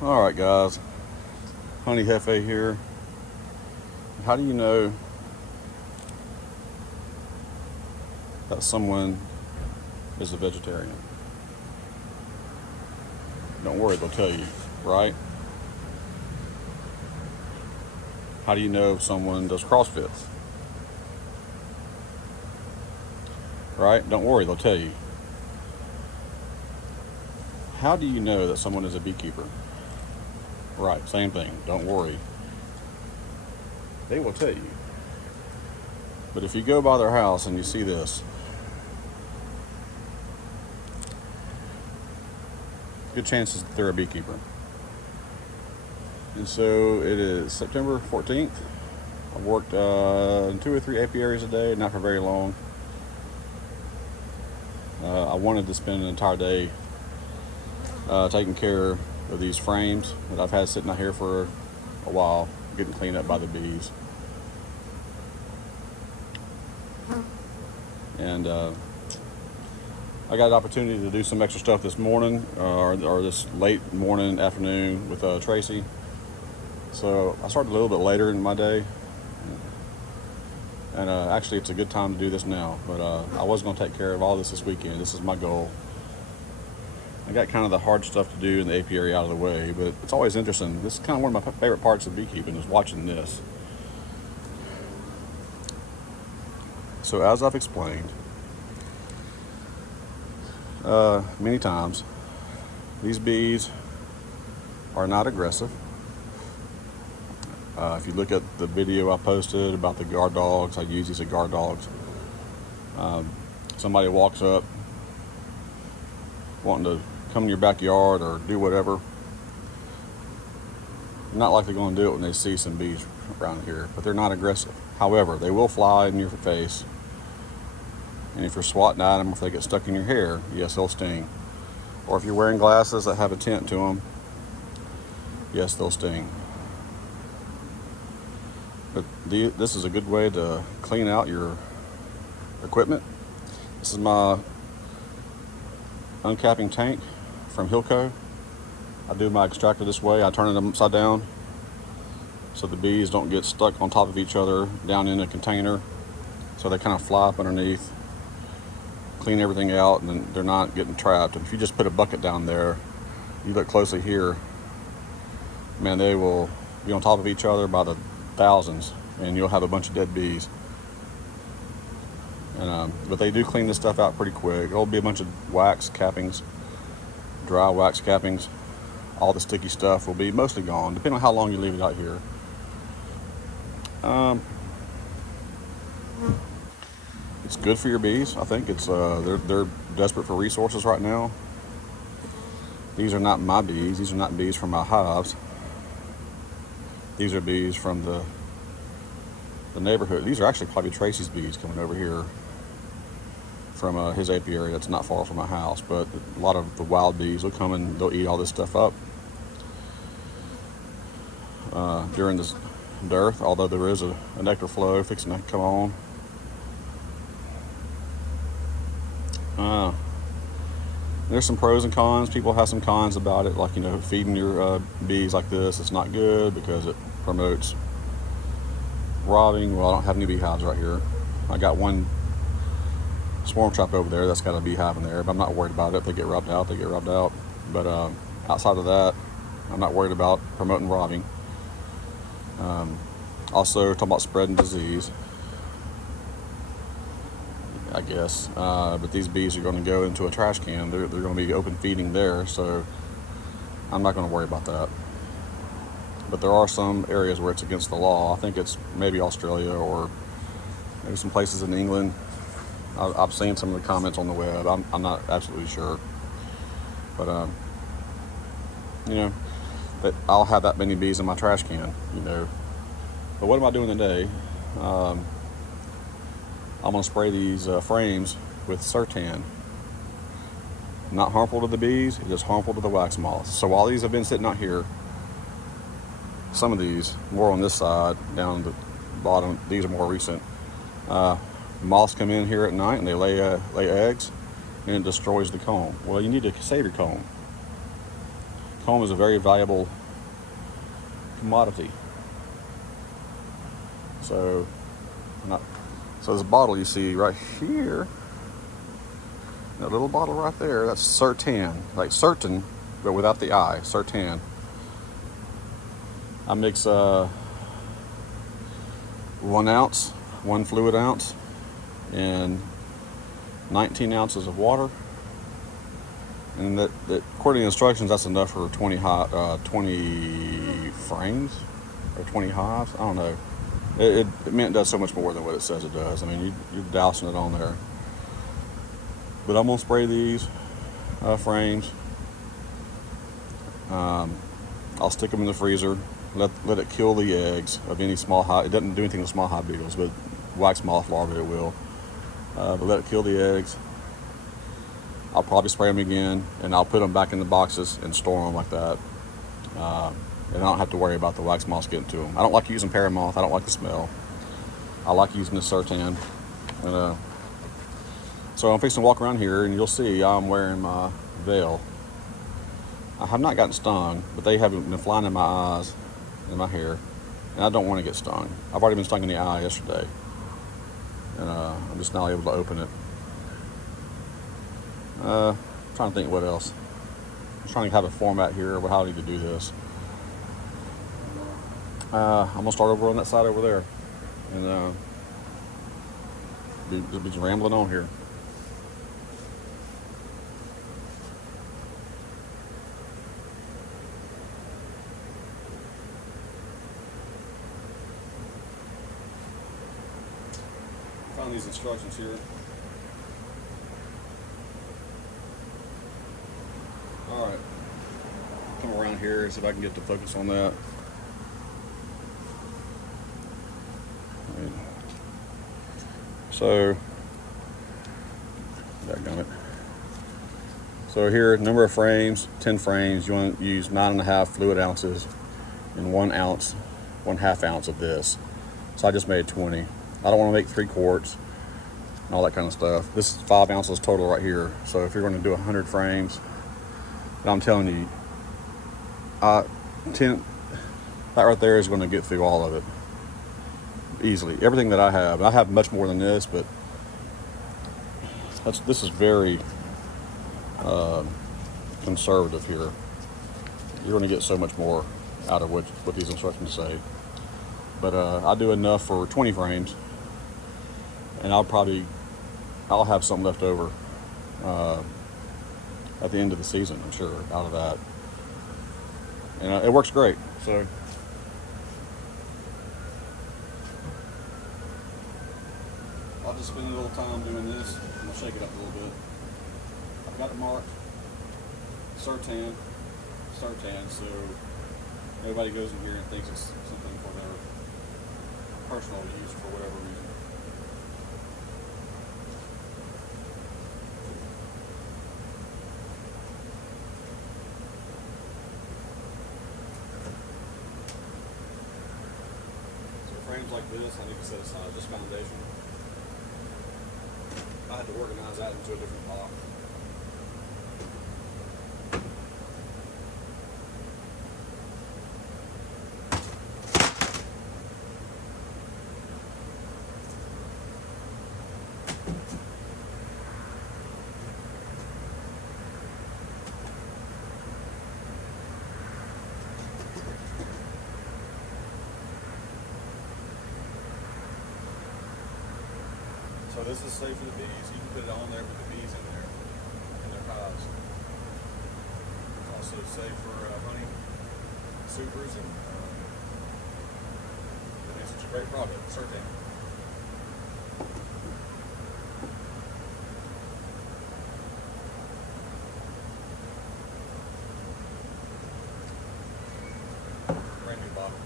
Alright guys, Honey Hefe here. How do you know that someone is a vegetarian? Don't worry, they'll tell you, right? How do you know if someone does CrossFits? Right? Don't worry, they'll tell you. How do you know that someone is a beekeeper? Right, same thing. Don't worry. They will tell you. But if you go by their house and you see this, good chances that they're a beekeeper. And so it is September 14th. I worked 2 or 3 apiaries a day, not for very long. I wanted to spend an entire day taking care of these frames that I've had sitting out here for a while, getting cleaned up by the bees. And I got an opportunity to do some extra stuff this morning, or this late morning, afternoon with Tracy. So I started a little bit later in my day. And actually, it's a good time to do this now. But I was going to take care of all this weekend. This is my goal. I got kind of the hard stuff to do in the apiary out of the way, but it's always interesting. This is kind of one of my favorite parts of beekeeping, is watching this. So as I've explained many times, these bees are not aggressive. If you look at the video I posted about the guard dogs, I use these as guard dogs. Somebody walks up wanting to come in your backyard or do whatever, not like they're going to do it when they see some bees around here, but they're not aggressive. However, they will fly in your face, and if you're swatting at them, if they get stuck in your hair, yes, they'll sting. Or if you're wearing glasses that have a tint to them, yes, they'll sting. But this is a good way to clean out your equipment. This is my uncapping tank from Hilco. I do my extractor this way. I turn it upside down so the bees don't get stuck on top of each other down in a container. So they kind of fly up underneath, clean everything out, and then they're not getting trapped. And if you just put a bucket down there, you look closely here, man, they will be on top of each other by the thousands, and you'll have a bunch of dead bees. And but they do clean this stuff out pretty quick. There'll be a bunch of wax cappings, dry wax cappings. All the sticky stuff will be mostly gone, depending on how long you leave it out here. It's good for your bees. I think it's they're desperate for resources right now. These are not my bees. These are not bees from my hives. These are bees from the neighborhood. These are actually probably Tracy's bees coming over here from his apiary that's not far from my house. But a lot of the wild bees will come and they'll eat all this stuff up during this dearth, although there is a nectar flow fixing to come on. There's some pros and cons. People have some cons about it, like, feeding your bees like this, it's not good because it promotes robbing. Well, I don't have any beehives right here. I got one swarm trap over there that's got a beehive in there, but I'm not worried about it. If they get robbed out, they get robbed out. But outside of that, I'm not worried about promoting robbing. Also, talking about spreading disease, I guess. But these bees are going to go into a trash can. They're going to be open feeding there, so I'm not going to worry about that. But there are some areas where it's against the law. I think it's maybe Australia or maybe some places in England. I've seen some of the comments on the web. I'm not absolutely sure. But, that I'll have that many bees in my trash can, But what am I doing today? I'm going to spray these frames with Certan. Not harmful to the bees, it's just harmful to the wax moths. So while these have been sitting out here, some of these, more on this side, down the bottom, these are more recent. Moths come in here at night and they lay eggs, and it destroys the comb. Well, you need to save your comb. comb is a very valuable commodity. So, so this bottle you see right here, that little bottle right there, that's Certan, like certain, but without the I, Certan. I mix 1 ounce, 1 fluid ounce, and 19 ounces of water. And that according to the instructions, that's enough for 20 frames or 20 hives. I don't know. It does so much more than what it says it does. I mean, you're dousing it on there. But I'm gonna spray these frames. I'll stick them in the freezer. Let it kill the eggs of any small hive. It doesn't do anything to small hive beetles, but wax moth larvae it will. But let it kill the eggs. I'll probably spray them again, and I'll put them back in the boxes and store them like that. And I don't have to worry about the wax moths getting to them. I don't like using Paramoth. I don't like the smell. I like using the Certan. And, so I'm fixing to walk around here, and you'll see I'm wearing my veil. I have not gotten stung, but they haven't been flying in my eyes and my hair, and I don't want to get stung. I've already been stung in the eye yesterday, and I'm just now able to open it. I'm trying to think what else. I'm trying to have a format here of how I need to do this. I'm gonna start over on that side over there, and be rambling on here. Found these instructions here. All right, come around here, see if I can get the focus on that. So, dadgummit. So here, number of frames, 10 frames. You want to use 9.5 fluid ounces and 1 ounce, 1/2 ounce of this. So I just made 20. I don't want to make 3 quarts and all that kind of stuff. This is 5 ounces total right here. So if you're going to do 100 frames, I'm telling you, 10, that right there is going to get through all of it easily. Everything that I have much more than this, but this is very conservative here. You're going to get so much more out of what these instructions say. But I do enough for 20 frames, and I'll have some left over at the end of the season, I'm sure, out of that. And it works great. So I'll just spend a little time doing this. I'm gonna shake it up a little bit. I've got it marked Certan, so nobody goes in here and thinks it's something for their personal use for whatever reason. Frames like this, I need to set aside just foundation. I had to organize that into a different pot. So this is safe for the bees. You can put it on there with the bees in there, in their hives. It's also safe for honey supers, and it's such a great product, Certan. Brand new bottle.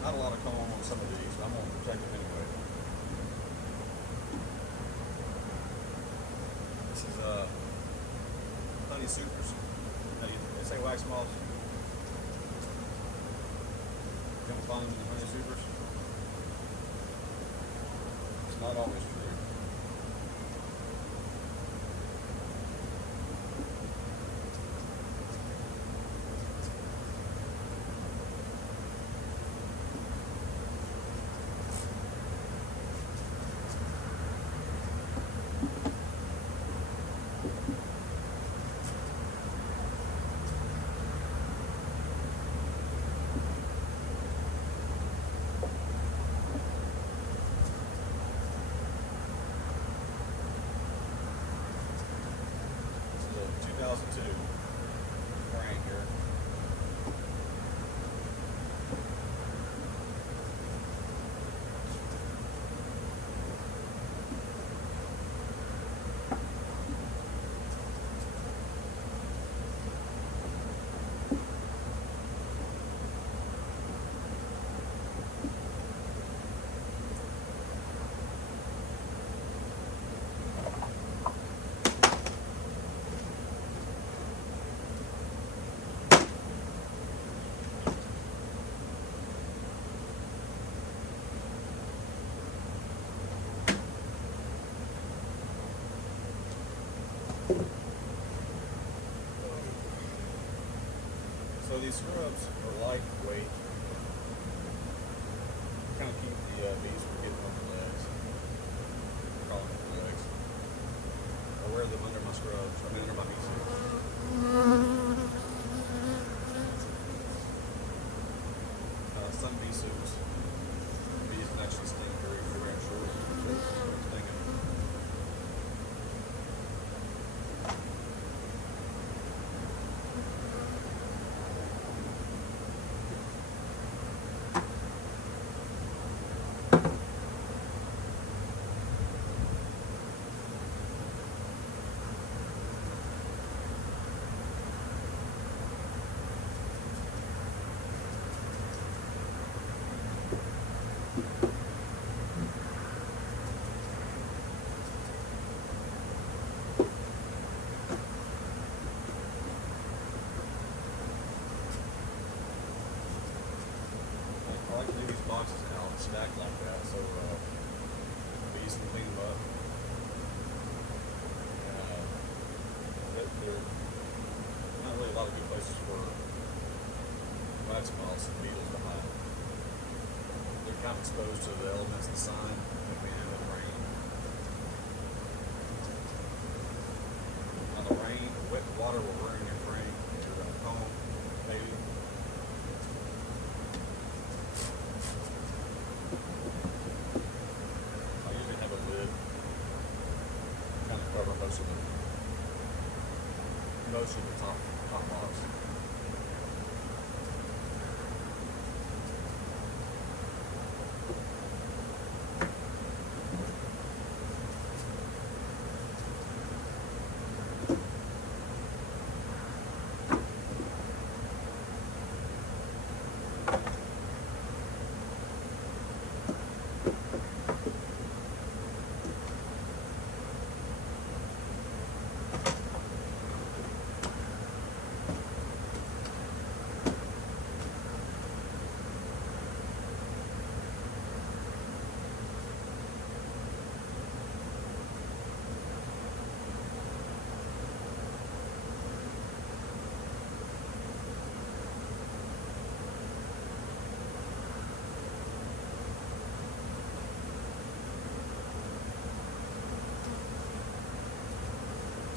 Not a lot of comb on some of these, but I'm going to protect them anyway. This is supers. They say wax moths. You don't find them in the honey supers. It's not always true. So these scrubs are lightweight, kind of keep the bees from getting on their legs, crawling on their legs. I wear them under my scrubs, under my bee suits. Some bee suits, bees can actually sting very, very short. Stinging. Boxes out stacked like that, so bees can clean them up. They're not really a lot of good places for wax moths and beetles to hide. They're kind of exposed to the elements, the sun, the wind, and rain. Now the rain, wet water will ruin your frame, your comb, maybe. Most of the top box.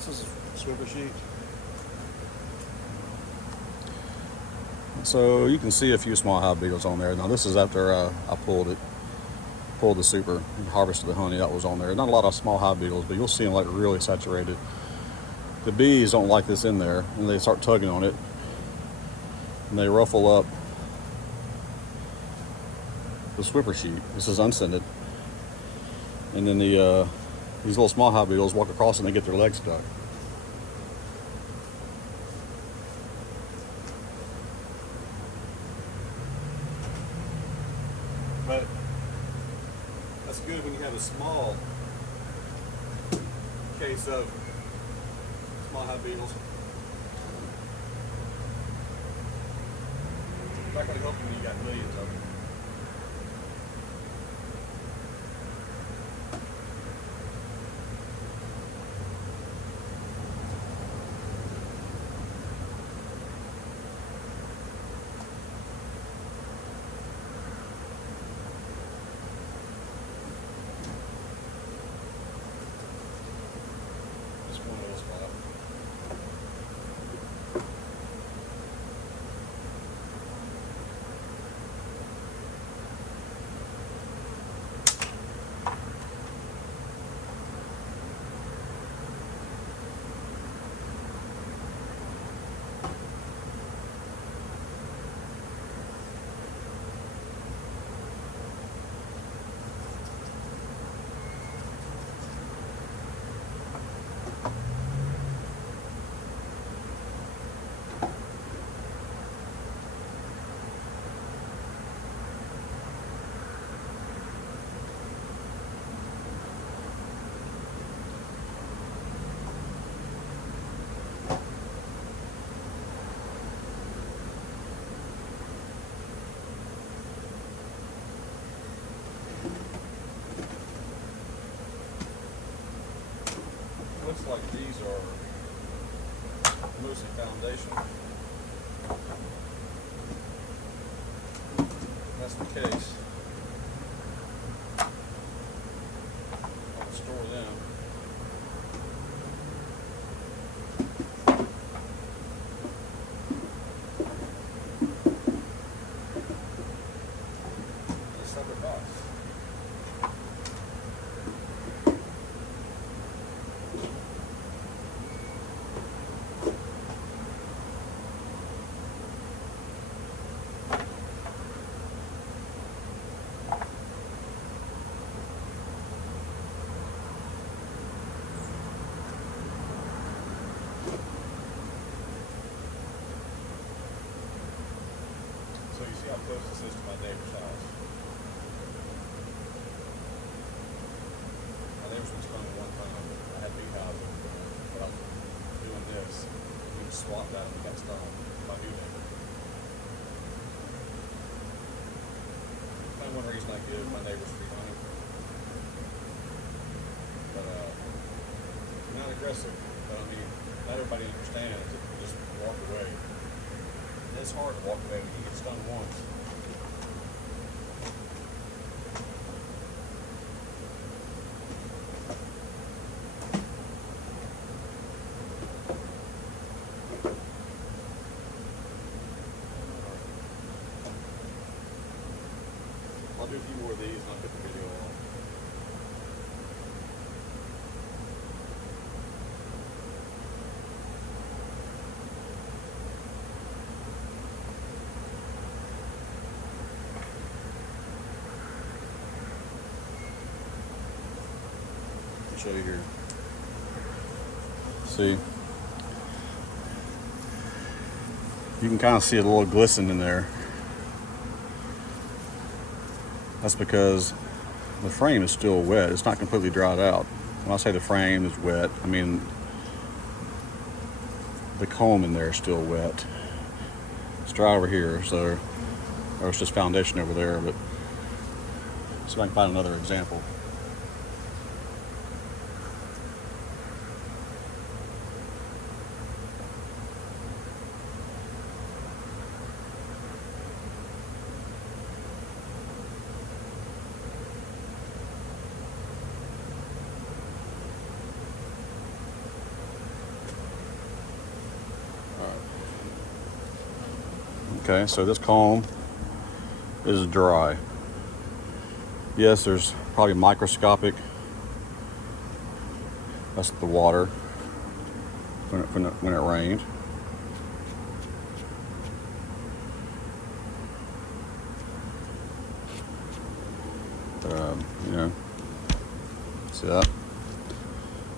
This is a swivel sheet. So you can see a few small hive beetles on there. Now this is after I pulled the super and harvested the honey that was on there. Not a lot of small hive beetles, but you'll see them like really saturated. The bees don't like this in there, and they start tugging on it, and they ruffle up the swipper sheet. This is unscented, and then these little small hive beetles walk across and they get their legs stuck. But that's good when you have a small case of small hive beetles. not going to help you when you got millions of them. Just one little spot. Looks like these are mostly foundation. If that's the case, I'll store them. In a separate box. So you see how close this is to my neighbor's house. My neighbor's been stung one time. I had Beehive over there, but I was doing this. We just swapped out and got stung by new neighbor. That's one reason I give my neighbors free honey. But I'm not aggressive. But I mean, not everybody understands if you just walk away. It's hard to walk away when you get stung once. I'll do a few more of these and I'll put the video on. Show you here. See, you can kind of see a little glisten in there. That's because the frame is still wet. It's not completely dried out. When I say the frame is wet, I mean the comb in there is still wet. It's dry over here, so, or it's just foundation over there, but see if I can find another example. Okay, so this comb is dry. Yes, there's probably microscopic. That's the water when it rained. You know, see that?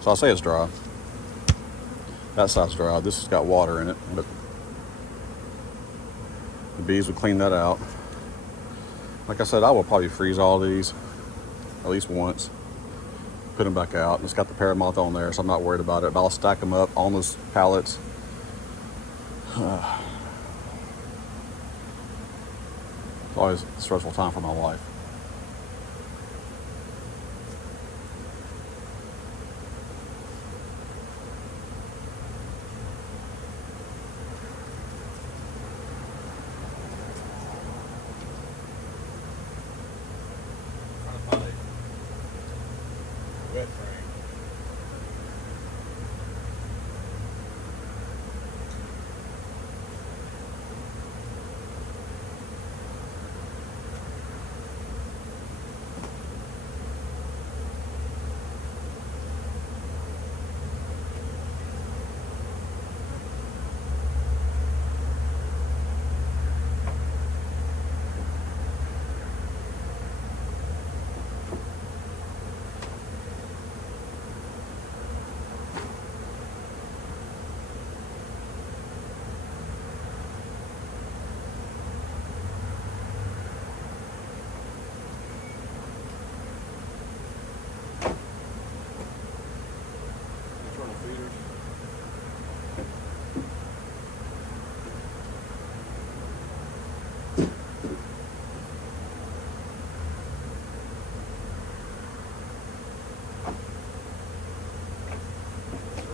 So I'll say it's dry. That side's dry. This has got water in it, but the bees would clean that out. Like I said, I will probably freeze all these at least once, put them back out. It's got the Paramoth on there, so I'm not worried about it. But I'll stack them up on those pallets. It's always a stressful time for my wife. Wet frame. Internal feeders.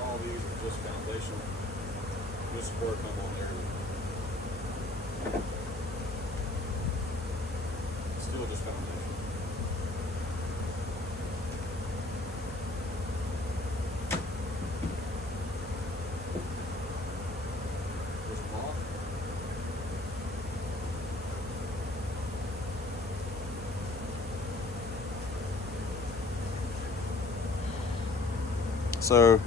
All these are just foundation. This support come on there. Still just foundation. There's a moth. So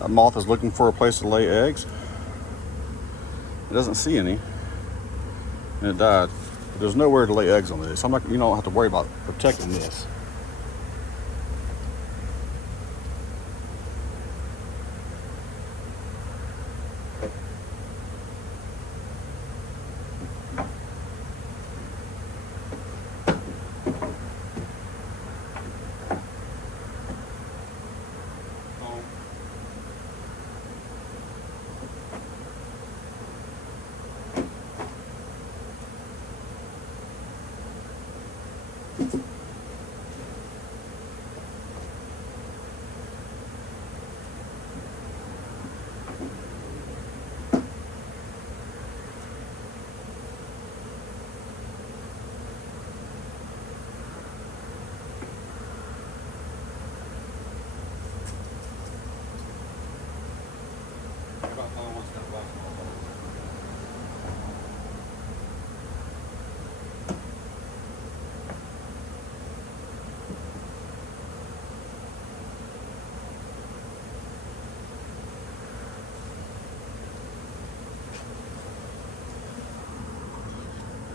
that moth is looking for a place to lay eggs. It doesn't see any, and it died. But there's nowhere to lay eggs on this. You don't have to worry about protecting this.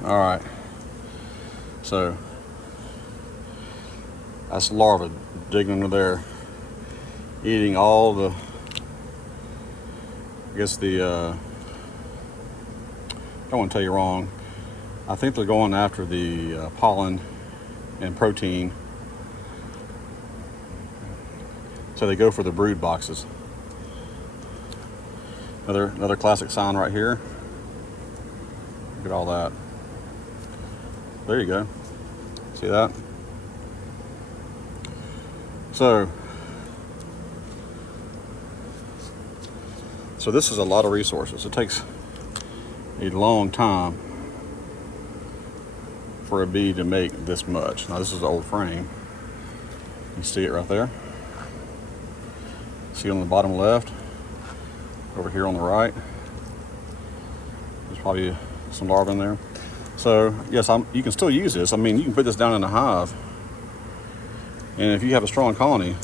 All right, so that's larva digging under there, eating all the, I guess I don't want to tell you wrong. I think they're going after the pollen and protein. So they go for the brood boxes. Another classic sign right here. Look at all that. There you go. See that? So this is a lot of resources. It takes a long time for a bee to make this much. Now this is an old frame. You see it right there. See on the bottom left, over here on the right, there's probably some larvae in there. So yes, you can still use this. I mean, you can put this down in a hive, and if you have a strong colony,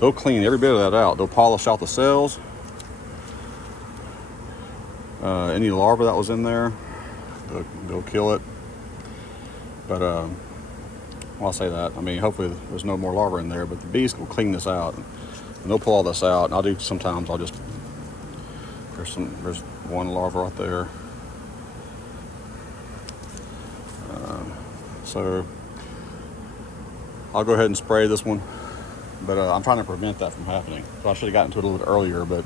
they'll clean every bit of that out. They'll polish out the cells, any larva that was in there, they'll kill it. But well, I say that, I mean, hopefully there's no more larvae in there, but the bees will clean this out, and they'll pull all this out. And there's one larva right there. So I'll go ahead and spray this one, but I'm trying to prevent that from happening. So I should have gotten to it a little bit earlier, but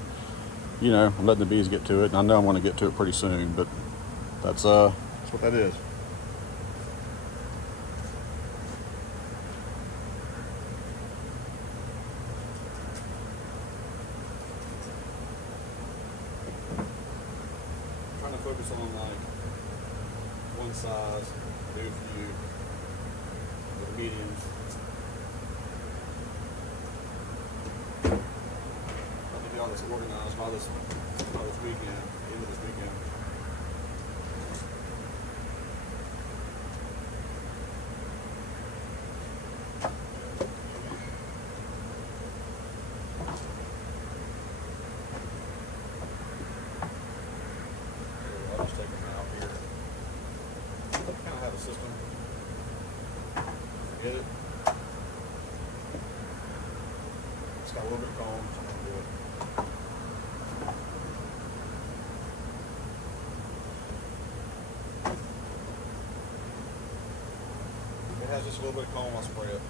you know, I'm letting the bees get to it, and I know I'm going to get to it pretty soon. But That's what that is. I'm trying to focus on like one size, do a few with mediums. I think all this organized by this weekend, end of this weekend. I'll just take them out here. Kind of have a system. Forget it. It's got a little bit of comb, so I'm gonna do it. It has just a little bit of comb, I'll spray it.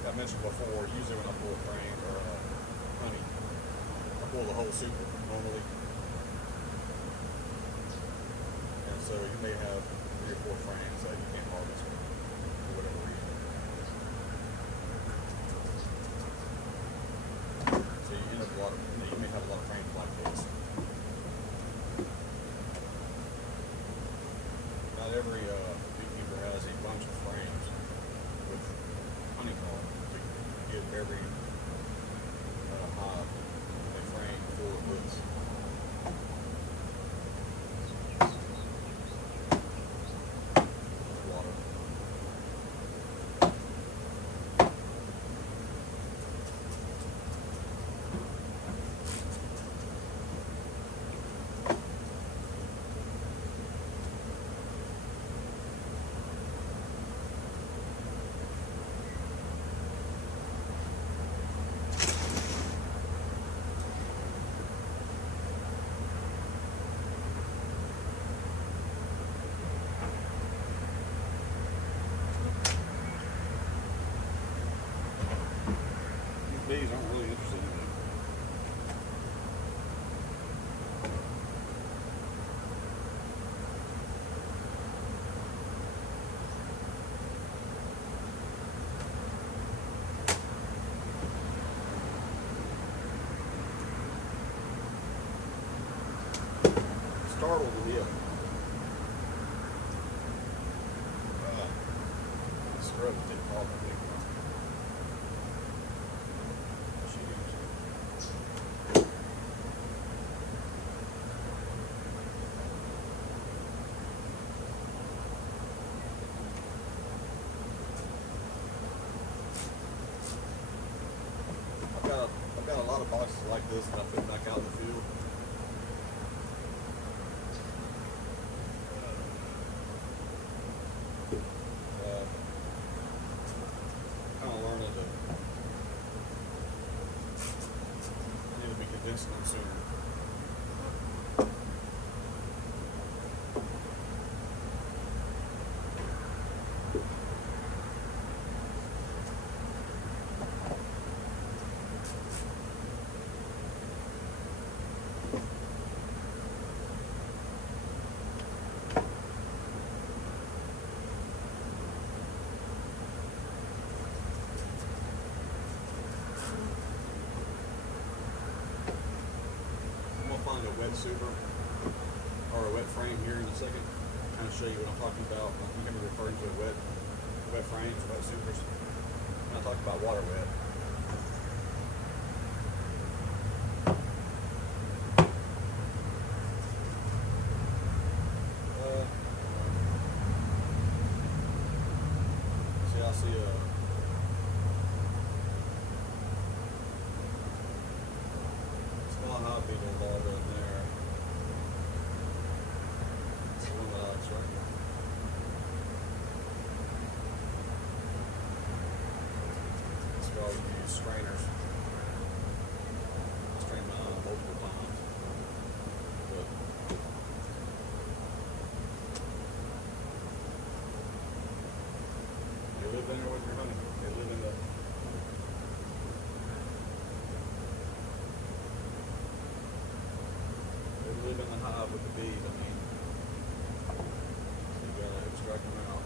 I mentioned before, usually when I pull a frame or honey, I pull the whole super normally. And so you may have 3 or 4 frames that you can't harvest for whatever reason. So you end up you may have a lot of frames like this. Not every beekeeper has a bunch of frames with honeycomb. Give every hive a frame full of this. Water. Bees aren't really interested in it. Startled with it. Scrub the tip off the big one. I've got a lot of boxes like this that I put back out in the field. Kind of learning to need to be condensing them sooner. Find a wet super or a wet frame here in a second. Kind of show you what I'm talking about. I'm going to be referring to wet frames, wet supers. When I talk about water wet. feed a larva in there. It's the one that I extracted. That's why we use strainers. I strain mine multiple times. But they live in there with your honey. They live in the hive with the bees. I mean, you gotta extract them out.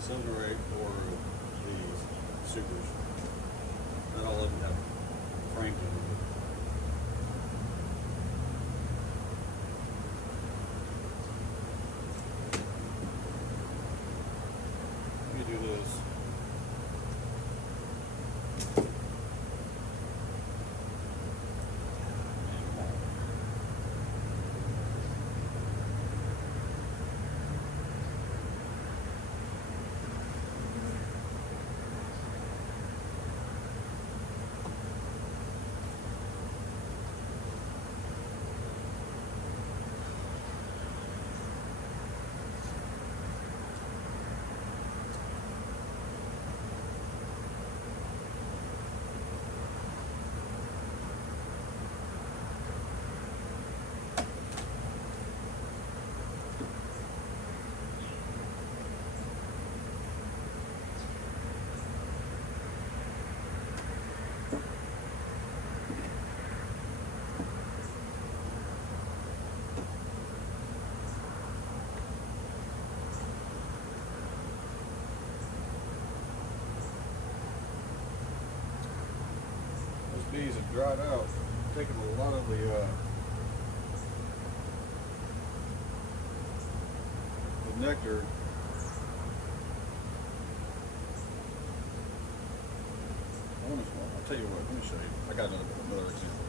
Seven or eight more of these supers. Not all of them have franked in them. Let me do this. Bees have dried out, taken a lot of the nectar. I'll tell you what, let me show you. I got another example.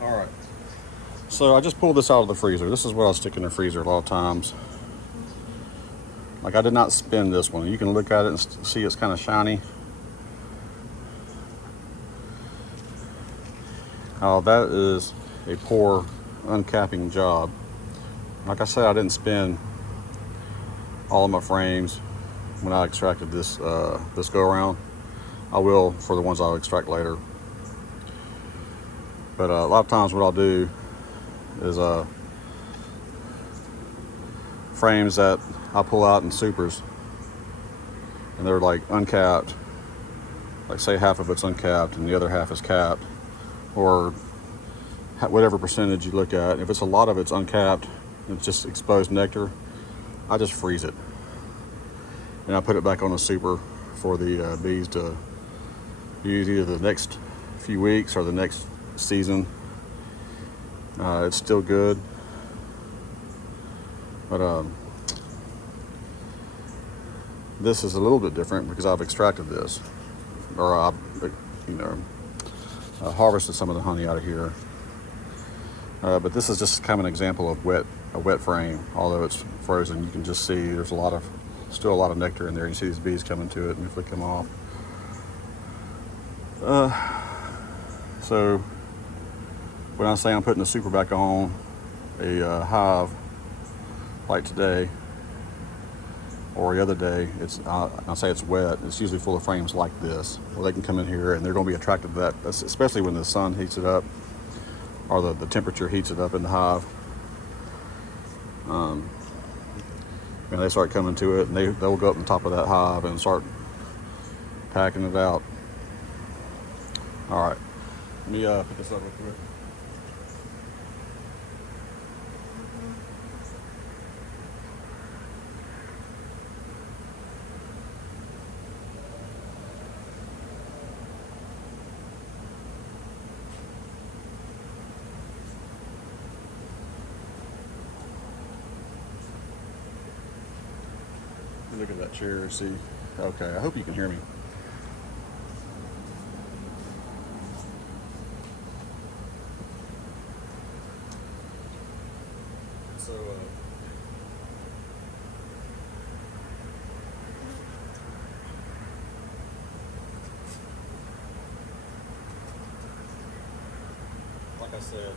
All right, so I just pulled this out of the freezer. This is what I stick in the freezer a lot of times. Like, I did not spin this one. You can look at it and see it's kind of shiny. Oh, that is a poor uncapping job. Like I said, I didn't spin all of my frames when I extracted this this go around. I will for the ones I'll extract later. But a lot of times what I'll do is frames that I pull out in supers, and they're like uncapped, like say half of it's uncapped and the other half is capped, or whatever percentage you look at. If it's a lot of it's uncapped, it's just exposed nectar, I just freeze it. and I put it back on the super for the bees to use either the next few weeks or the next season. It's still good, but this is a little bit different because I've extracted this, or I harvested some of the honey out of here. But this is just kind of an example of a wet frame. Although it's frozen, you can just see there's still a lot of nectar in there. You see these bees coming to it and flick them off. So when I say I'm putting the super back on a hive like today or the other day, I say it's wet. It's usually full of frames like this, where they can come in here and they're going to be attracted to that, especially when the sun heats it up, or the temperature heats it up in the hive. And they start coming to it, and they'll go up on top of that hive and start packing it out. All right, let me put this up real quick. Look at that chair, see. Okay, I hope you can hear me. So, like I said,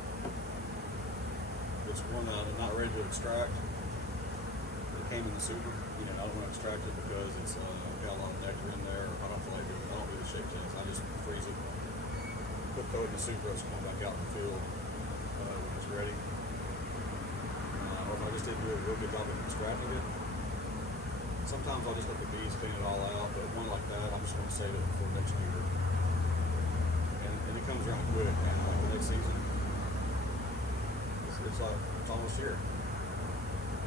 it's one that I'm not ready to extract. It came in the super. I don't want to extract it because it's got a lot of nectar in there. I don't feel like doing it. I don't do the shake test. I just freeze it, throw it in the super, it's going back out in the field when it's ready. Or if I just didn't do a real good job of extracting it, sometimes I'll just let the bees clean it all out. But one like that, I'm just going to save it for next year. And it comes around quick. And like the next season, it's almost here.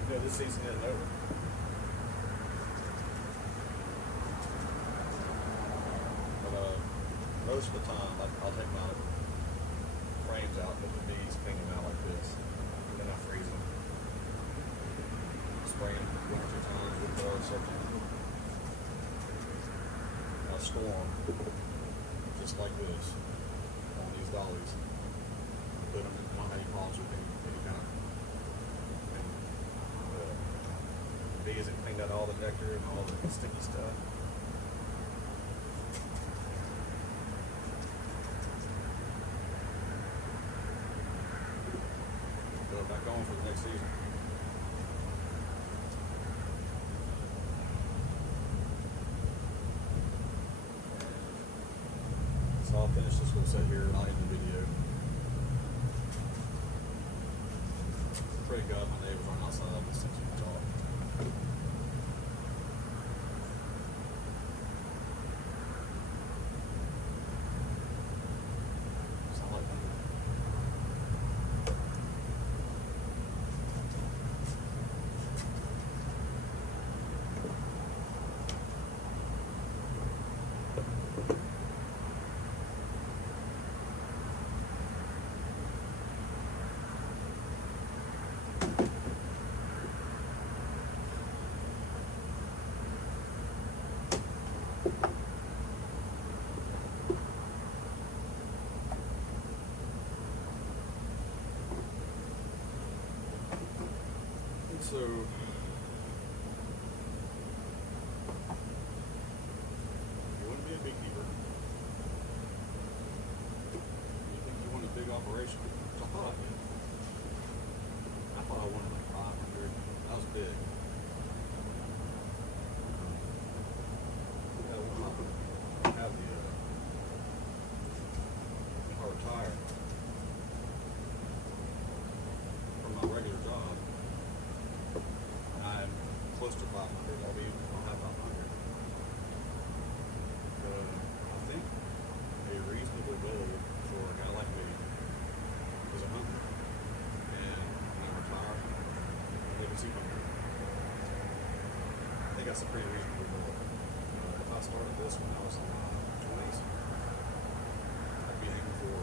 This season isn't over. Most of the time, I'll take my frames out, put the bees, clean them out like this, and then I freeze them. Spray them 1 or 2 times with CERTAN. I'll store them just like this on these dollies. Put them in my honey pots with any kind of. The bees have cleaned out all the nectar and all the sticky stuff. Back on for the next season. So I'll finish this little set here, not in the video. Pretty good. My neighbors aren't outside, but since you can talk. Sound like thunder. So, you want to be a beekeeper? You think you want a big operation? Which I thought I did. I thought I wanted like 500. That was big. Yeah, well, I have the if I retire from my regular job, I'm close to 500. I'll have 500. I think a reasonable goal for a guy like me is 100. And when I retire, maybe 200. I think I that's a pretty reasonable goal. If I started this when I was in my 20s, I'd be aiming for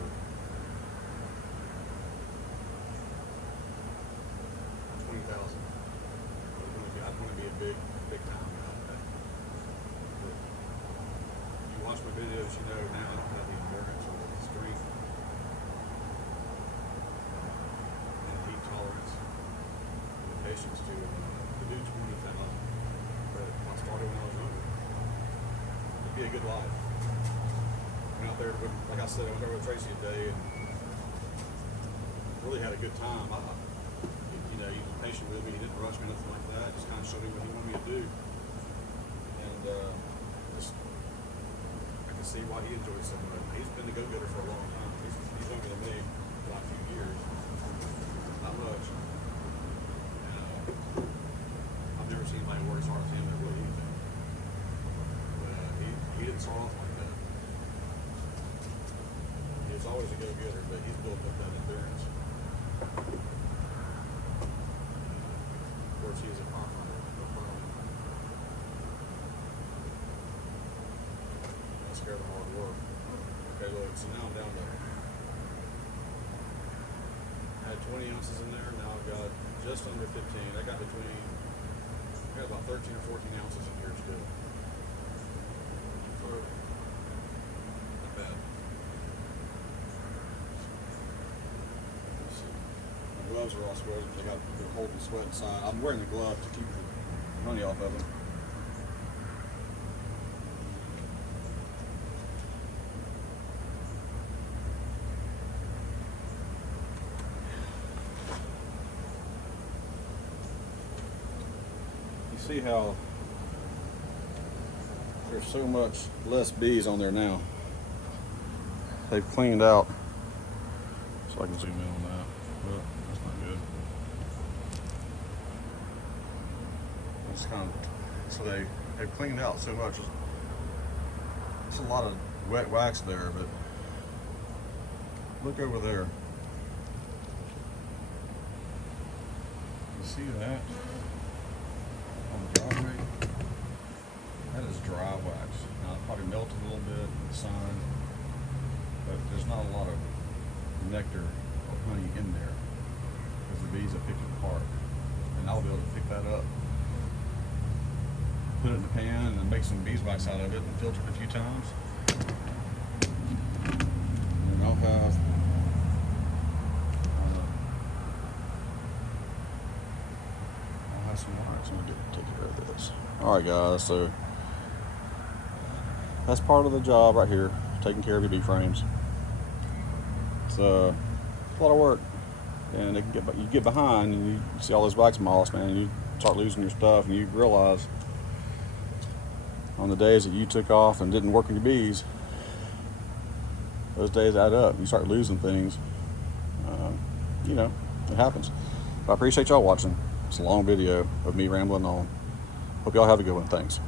20,000. I'd want to be a big time guy. But you watch my videos, you know now I don't have the endurance or the strength and the heat tolerance and the patience to do 20,000. But I started when I was younger. It'd be a good life. Went out there, like I said, I went over with Tracy today and really had a good time. He was patient with me. He didn't rush me, nothing like that. Just kind of showed me what he wanted me to do. And just, I can see why he enjoys so much. He's been a go-getter for a long time. He's younger than me by a few years. Not much. And, I've never seen anybody work as hard as him or really anything. But he didn't start off like that. He was always a go-getter, but he's built up that endurance. Of course, he is a firefighter, no problem. That's scared of hard work. Okay, look, so now I'm down to, I had 20 ounces in there, now I've got just under 15. I got about 13 or 14 ounces in here still. So, not bad. Let's see. My gloves are all sweaty. They're holding sweat inside. I'm wearing the glove to keep the honey off of them. You see how there's so much less bees on there now. They've cleaned out. So I can zoom in on that. But that's not good. It's kind of, so they've cleaned out so much. It's a lot of wet wax there, but look over there. You see that? On the Larvae? That is dry wax. Now it probably melted a little bit in the sun, but there's not a lot of nectar or honey in there because the bees have picked it apart. And I'll be able to pick that up, put it in the pan, and then make some beeswax out of it and filter it a few times. And I'll have some wax. I'm gonna take care of this. All right, guys. So that's part of the job right here, taking care of your bee frames. It's a lot of work, and you get behind, and you see all those wax moths, man. And you start losing your stuff, and you realize on the days that you took off and didn't work on your bees, those days add up. You start losing things. It happens. But I appreciate y'all watching. It's a long video of me rambling on. Hope y'all have a good one. Thanks.